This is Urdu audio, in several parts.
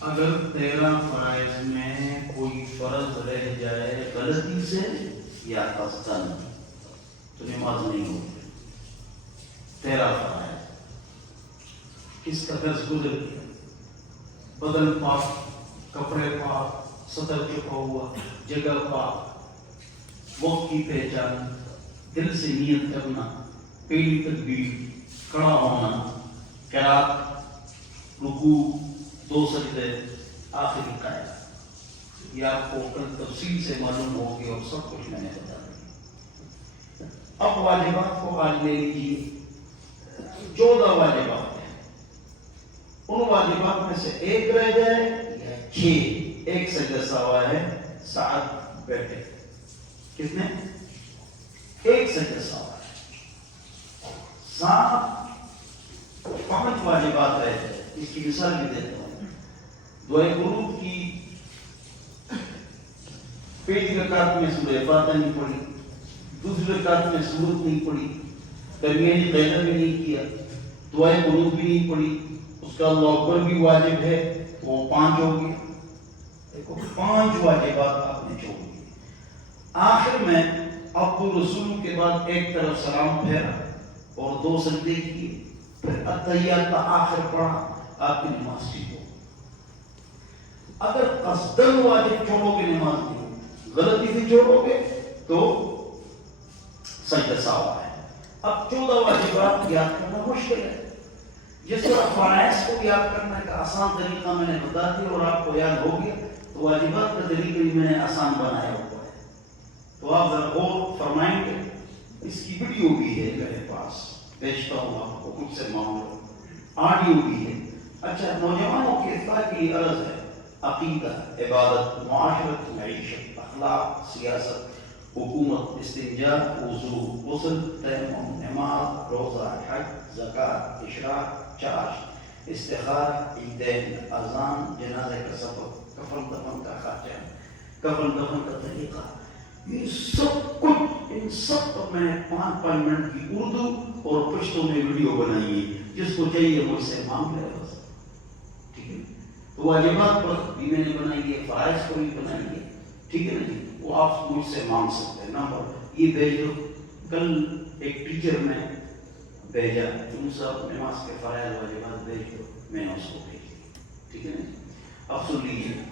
اگر 13 فرائض میں کوئی فرض رہ جائے غلطی سے یا قصداً تو نماز نہیں ہوگی۔ 13 فرائض کس کا درس گزر گیا، بدن پاک، کپڑے پاک، سطر چھپا ہوا، جگہ پاک، وقت کی پہچان، دل سے نیت کرنا، پہلی تکبیر، کھڑا ہونا، قرات، رکوع، 2 سجدے، آخری قائد، یہ آپ کو کل تفصیل سے معلوم ہوگی اور سب کچھ میں نے بتا دیا۔ اب واجبات کو آج لے لیجیے، 14 واجبات ہیں، ان واجبات میں سے ایک رہ جائے یا 6، ایک سجدہ سوا ہے، سعد بیٹھے، کتنے؟ ایک سجدہ سوا ہے، 5 واجبات رہ جائے۔ اس کی مثال بھی دیتا ہوں۔ دعائے قنوت کی پہلی رکعت میں سورہ فاتحہ نہیں پڑھی، دوسری رکعت میں سورت نہیں پڑھی، درمیانی قیدہ بھی نہیں کیا، دعائے قنوت بھی نہیں پڑھی، اس کا اللہ اکبر بھی واجب ہے، وہ 5 ہو گئے۔ دیکھو 5 واجبات آپ نے چھوڑ دیے۔ آخر میں عبد الرسول کے بعد ایک طرف سلام پھیرا اور 2 سجدے کیے، پھر اتحیات کا آخر پڑھا، آپ کی نماز ٹھیک ہو۔ اگر قصداً واجب چھوڑو گے نماز نہیں، غلطی سے چھوڑو گے تو سجدہ سہوا ہے۔ اب 14 واجبات یاد کرنا مشکل ہے۔ جس طرح فرائض کو یاد کرنے کا آسان طریقہ میں نے بتا دیا اور آپ کو یاد ہو گیا، تو واجبات کا طریقہ ہی میں نے آسان بنایا ہوا ہے۔ تو آپ ذرا غور فرمائیں گے، اس کی ویڈیو بھی ہے میرے پاس، بھیجتا ہوں آپ کو، کچھ سے معاملہ آڈیو بھی ہے۔ اچھا، نوجوانوں کی اصلاح کے لیے عرض ہے، عقیدہ، عبادت، معاشرت، معیشت، اخلاق، سیاست، حکومت، استنجا، وضو، غسل، تیمم، نماز، روزہ، حج، زکوٰۃ، اشراق، چارج، استخارہ، عیدین، اذان، جنازے کا سفر، کفن دفن کا خرچہ، کفن دفن کا طریقہ، یہ سب کچھ، ان سب پر میں نے 5 منٹ کی اردو اور پشتو میں ویڈیو بنائی ہے، جس کو چاہیے مجھ سے مانگ لے بس، ٹھیک ہے۔ تو واجبات پر بھی میں نے بنائی ہے، فرائض پر بھی بنائی ہے، ٹھیک ہے نا جی، وہ آپ مجھ سے مانگ سکتے ہیں۔ نمبر یہ بھیج دو، کل ایک ٹیچر میں بھیجا، تم سب نماز کے فرائض واجبات بھیج دو، میں نے اس کو بھیج دیا، ٹھیک ہے نا جی۔ اب سن لیجیے،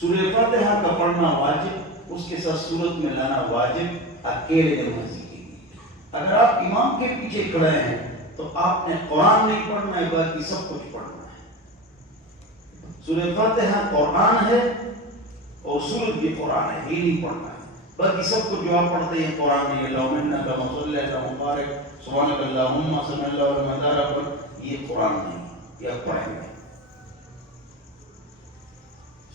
سورہ فاتحہ کا پڑھنا واجب، اس کے ساتھ سورت میں لانا واجب اکیلے نمازی کے لیے۔ اگر آپ امام کے پیچھے کھڑے ہیں تو آپ نے قرآن نہیں پڑھنا ہے، باقی سب کچھ پڑھنا ہے۔ سورہ فاتحہ قرآن ہے اور سورت بھی قرآن ہے، یہ نہیں پڑھنا ہے، باقی سب کچھ جو آپ پڑھتے ہیں قرآن میں، اللہم انک مصلی علی مبارک سبحانک اللہم سمع اللہ والمدارہ پر، یہ قرآن نہیں، یہ آپ پڑھیں گے۔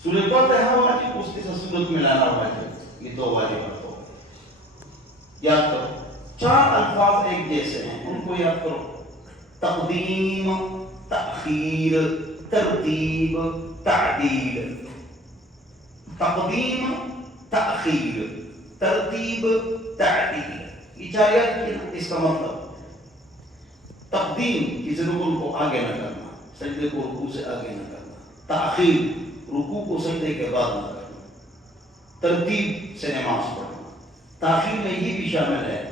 سورہ فاتحہ واجب، اس کے ساتھ سورت میں لانا واجب، یہ 2 واجبات ہو گئے۔ یاد کرو، 4 الفاظ ایک جیسے ہیں، ان کو یاد کرو، تقدیم، تأخیر، ترتیب، تعدیل۔ تقدیم، تأخیر، ترتیب، تعدیل، یہ 4 یاد کیا نا۔ اس کا مطلب تقدیم، کسی رکن کو آگے نہ کرنا، سجدے کو رکوع سے آگے نہ کرنا، تأخیر، رکوع کو سجدے کے بعد نہ کرنا، ترتیب سے نماز پڑھنا۔ تاخیر میں یہ بھی شامل ہے،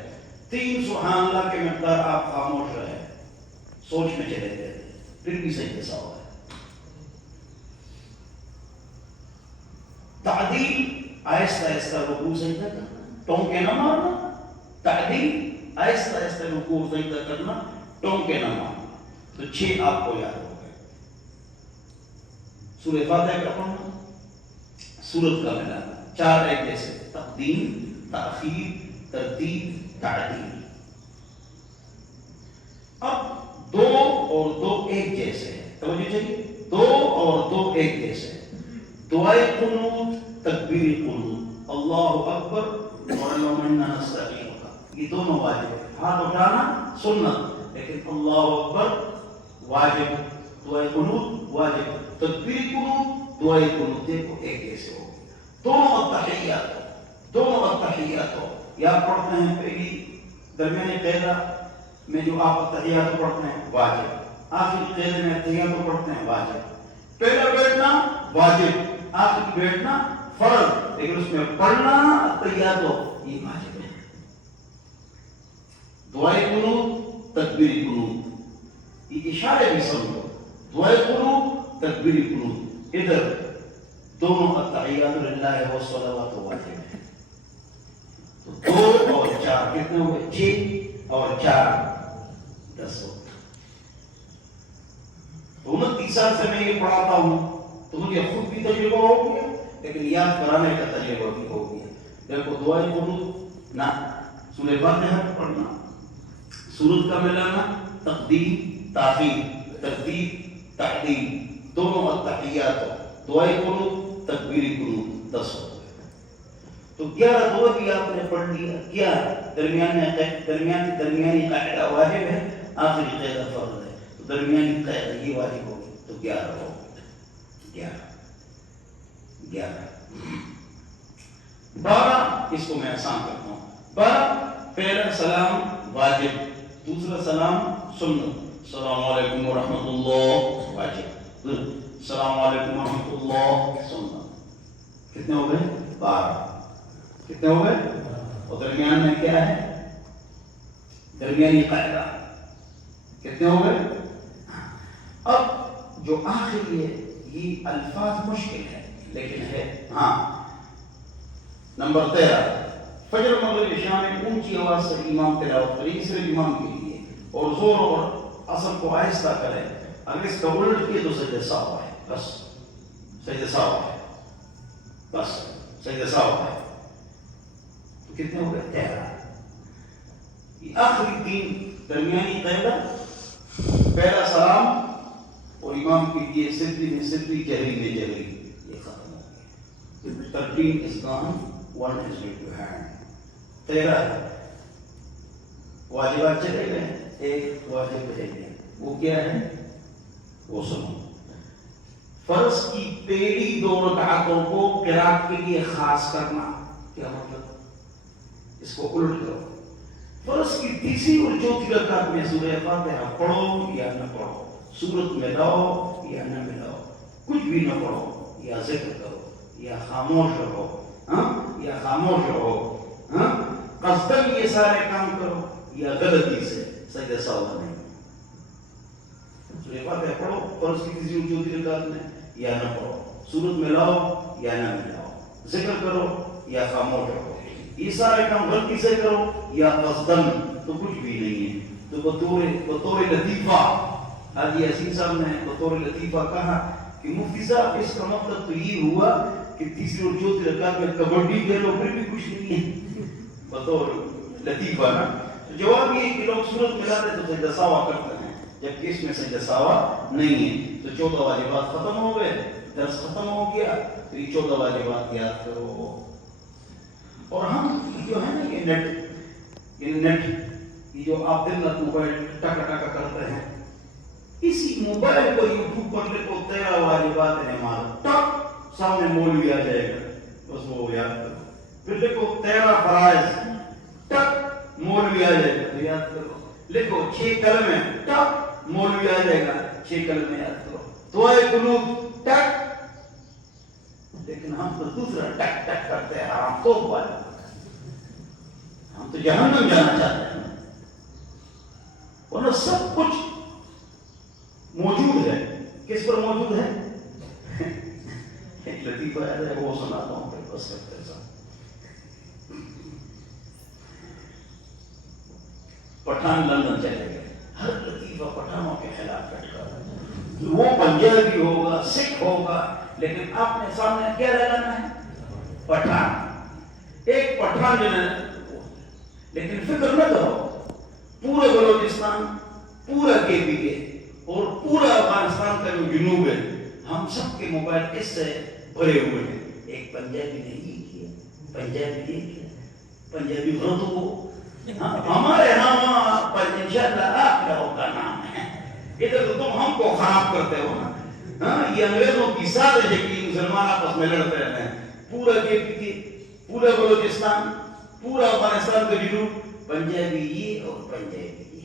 3 سبحان اللہ کے مقدار آپ خاموش رہے، سوچ میں چلے گئے، پھر بھی سجدہ سوا ہے۔ تعدیل، آہستہ آہستہ رکوع سجدہ کرنا، ٹونکے نہ مارنا۔ تعدیل، آہستہ آہستہ رکوع سجدہ کرنا، ٹونکے نہ مارنا۔ تو 6 آپ کو یاد ہو گئے۔ سورہ فاتحہ کا پڑھنا، سورت کا ملانا، 4 ایک جیسے، تقدیم، تأخیر، ترتیب، تعدیل۔ اب 2 اور 2 ایک جیسے ہیں، توجہ چاہیے، 2 اور 2 ایک جیسے ہیں۔ دعائے قنوت، تکبیر قنوت، اللہ اکبر اور اللہم انا نستعینک، یہ دونوں واجب ہیں۔ ہاتھ اٹھانا سنت، لیکن اللہ اکبر واجب، دعائے قنوت واجب، تکبیر قنوت، دعائے قنوت، دیکھو ایک جیسے ہو گئے۔ دونوں التحیات ہو، دونوں التحیات ہو، یا پڑھتے ہیں پہلی درمیانی قیدہ میں جو آپ التحیات پڑھتے ہیں واجب، آخری قید میں تحیات تو پڑھتے ہیں واجب، پہلا بیٹھنا واجب، آخری بیٹھنا فرض، لیکن اس میں پڑھنا تحیات یہ واجب ہے۔ دعائے قنوت، تکبیر قنوت، یہ اشارے بھی سمجھو، دعائے قنوت، تکبیر قنوت، ادھر دونوں التحیات للہ والصلوات واجب ہے۔ تو 2 اور 4 کتنے ہوئے؟ 6 اور 4 10 ہوتے۔ 29 سال سے میں یہ پڑھاتا ہوں تو مجھے خود بھی تجربہ ہو گیا، لیکن یاد کرانے کا تجربہ بھی ہو گیا۔ دیکھو دعائے قنوت نہ سورہ فاتحہ پڑھنا، سورت کا ملانا، تقدیم تاخیر، ترتیب تحدیم، دونوں التحیات، دعائے قنوت، تکبیر قنوت 10 ہو گئے۔ تو 11 دعا بھی آپ نے پڑھ لیا، کیا درمیانی قاعدہ واجب ہے، آخری قاعدہ فرض ہے، تو درمیانی قاعدہ یہ واجب ہوگی، تو 11 ہو گئے۔ 11 12 اس کو میں آسان کرتا ہوں۔ 12 پہلا سلام واجب، دوسرا سلام سنت، السلام علیکم ورحمۃ اللہ واجب، السلام علیکم ورحمۃ اللہ سنت۔ کتنے ہو گئے؟ 12۔ کتنے ہو گئے؟ اور درمیان میں کیا ہے؟ درمیانی قاعدہ کتنے ہو گئے؟ اب جو آخری ہے یہ الفاظ مشکل ہے لیکن ہے، ہاں نمبر 13 فجر مغرب عشاء میں اونچی آواز سے امام تلاوت کرے، صرف امام کے لیے، اور زور اور اثر کو آہستہ کرے، اگر اس کا الٹ کیے تو سجدہ سہو ہے، بس سجدہ سہو ہے، بس سجدہ سہو ہے۔ تو کتنے ہو گئے؟ 13۔ یہ آخری 3 درمیانی قاعدہ، پہلا سلام اور امام کے لیے سدری میں سدری، جہری میں جہری، یہ ختم ہو گیا۔ 13 is gone, 1 is with your hand۔ 13 واجبات چلے گئے، ایک واجب رہ گیا، وہ کیا ہے؟ وہ سنو۔ فرض کی پہلی 2 رکعتوں کو قرات کے لیے خاص کرنا، کیا مطلب؟ اس کو الٹ کرو، فرض کی تیسری اور چوتھی رکعت میں سورہ فاتحہ پڑھو یا نہ پڑھو، سورت ملاؤ یا نہ ملاؤ، کچھ بھی نہ پڑھو، یا ذکر کرو یا خاموش رہو، یا خاموش رہو، قصداً یہ سارے کام کرو یا غلطی سے، سجدہ سہو نہیں۔ سورہ فاتحہ پڑھو فرض کی تیسری اور چوتھی رکعت میں یا نہ پڑھو، سورت ملاؤ یا نہ ملاؤ، ذکر کرو یا خاموش رہو، یہ سارے کام غلطی سے کرو یا قصداً، تو کچھ بھی نہیں ہے۔ تو بطور لطیفہ حاجی یاسین صاحب نے بطور لطیفہ کہا کہ مفتی صاحب اس کا مطلب تو یہ ہوا کہ تیسری اور چوتھی رکعت میں کبڈی کھیلو پھر بھی کچھ نہیں ہے، بطور لطیفہ نا۔ جواب یہ کہ لوگ سورت ملاتے تو سجدہ سہو کرتے ہیں، جبکہ اس میں سجدہ سہو نہیں ہے۔ تو 14 واجبات ختم ہو گئے، درس ختم ہو گیا، تو یہ 14 واجبات یاد کرو۔ اور ہم جو ہے نا یہ نیٹ یہ جو آپ دن رات موبائل ٹکا ٹکا کرتے ہیں، اسی موبائل کو یوٹیوب پر لکھو 13 واجبات نماز، ٹک سامنے مولوی آ جائے گا، بس وہ یاد کرو۔ پھر لکھو 13 فرائض، ٹک مولوی آ جائے گا، تو یاد کرو۔ لکھو 6 کلمے، ٹک مولوی آ جائے گا، 6 کلمے یاد کرو۔ دعائے قنوت، ٹک۔ لیکن ہم تو دوسرا ٹک ٹک کرتے ہیں، حرام تو والے، ہم تو جہنم جانا چاہتے ہیں، ورنہ سب کچھ موجود ہے۔ کس پر موجود ہے؟ ایک لطیفہ ہے وہ سناتا ہوں پھر بس کرتے ہیں۔ پٹھان لندن چلے گئے، ہر لطیفہ پٹھانوں کے خلاف لٹکا ہے، وہ پنجابی ہوگا، سکھ ہوگا، لیکن آپ نے سامنے کیا لگانا ہے؟ پٹھان۔ ایک پٹھان جو ہے، لیکن فکر نہ کرو، پورے بلوچستان، پورا KPK اور پورا افغانستان کا جو جنوب ہے، ہم سب کے موبائل اس سے بھرے ہوئے ہیں۔ ایک پنجابی نے یہ کیا، پنجابی یہ کیا، پنجابی غلط ہو، ہمارے ہاں انشاءاللہ آپ لوگوں کا نام ہے، ادھر تو تم ہم کو خراب کرتے ہو نا۔ یہ انگریزوں کی سازش ہے کہ مسلمان آپس میں لڑتے رہتے ہیں۔ پورا KPK، پورا بلوچستان، پورا افغانستان کا جنوب، پنجابی یہ اور پنجابی یہ،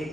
1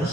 10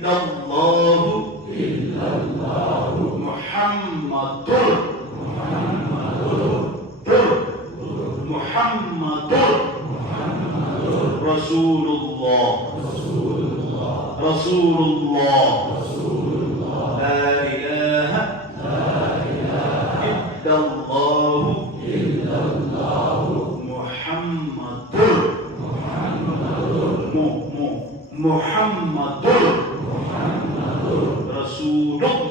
illallah Muhammadur Rasulullah La ilaha illallah Muhammadur Rasulullah.